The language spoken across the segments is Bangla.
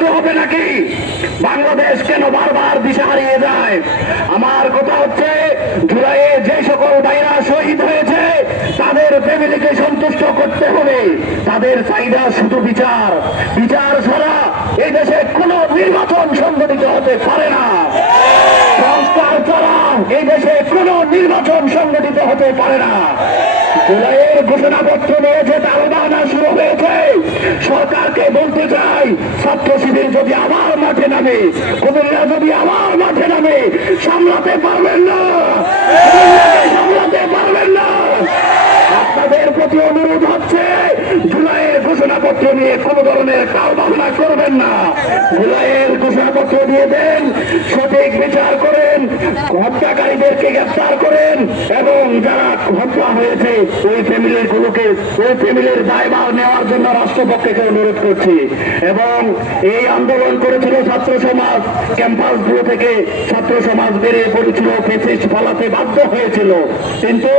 যেতে হবে নাকি? বাংলাদেশ কেন বারবার দিশা হারিয়ে যায়? আমার কথা হচ্ছে, জুলাইয়ে যে সকল ভাইরা শহীদ হয়েছে, তাদের ফ্যামিলিকে সন্তুষ্ট করতে হবে। তাদের চাহিদা শুধু বিচার। বিচার ছাড়া এই দেশে কোনো নির্বাচন সংগঠিত হতে পারে না। সংস্কার ছাড়া এই দেশে কোনো নির্বাচন সংগঠিত হতে পারে না। জুলাইয়ের ঘোষণাপত্র নিয়েছে তালবানা শুরু হয়েছে চাই ছাত্র শিবির যদি আবার মাঠে নামে, কুমিল্লা যদি আবার মাঠে নামে, সামলাতে পারবেন না। সামলাতে পারবেন না। আপনাদের প্রতি অনুরোধ হচ্ছে, জুলাইয়ের ঘোষণাপত্র নিয়ে কোন ধরনের কাল ভাবনা করবেন না। জুলাইয়ের ঘোষণাপত্র দিয়ে দেন, সঠিক বিচার করেন, হত্যাকারীদেরকে গ্রেফতার করেন যারা হত্যা হয়েছে, ওই ফ্যামিলির গুলোকে, ওই ফ্যামিলির দায়ভার নেওয়ার জন্য রাষ্ট্রপক্ষকে অনুরোধ করছি। এবং এই আন্দোলন করেছিল ছাত্র সমাজ। ক্যাম্পাসগুলো থেকে ছাত্র সমাজ বেরিয়ে পড়েছিল ফেসিস ফলাতে বাধ্য হয়েছিল। কিন্তু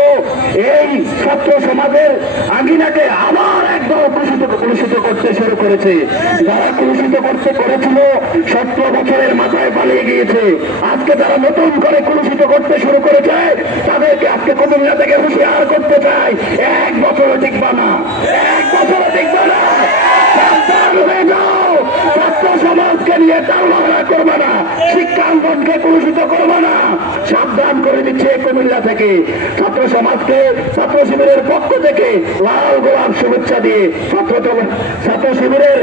এই ছাত্র সমাজের আঙ্গিনাকে আবার একদম কলুষিত কলুষিত করতে শুরু করেছে। যারা কলুষিত করতে করেছিল সত্তর বছরের মাথায় পালিয়ে গিয়েছে। আজকে তারা নতুন করে কলুষিত করতে শুরু করেছে তাদেরকে আজকে কুমিল্লা থেকে হুঁশিয়ার করতে চাই? এক বছরও টিকবা না। এক বছরও টিকবা না। করে দিচ্ছে থেকে। ছাত্র সমাজকে, ছাত্র শিবিরের পক্ষ থেকে লাল গোলাপ শুভেচ্ছা দিয়ে ছাত্র ছাত্র শিবিরের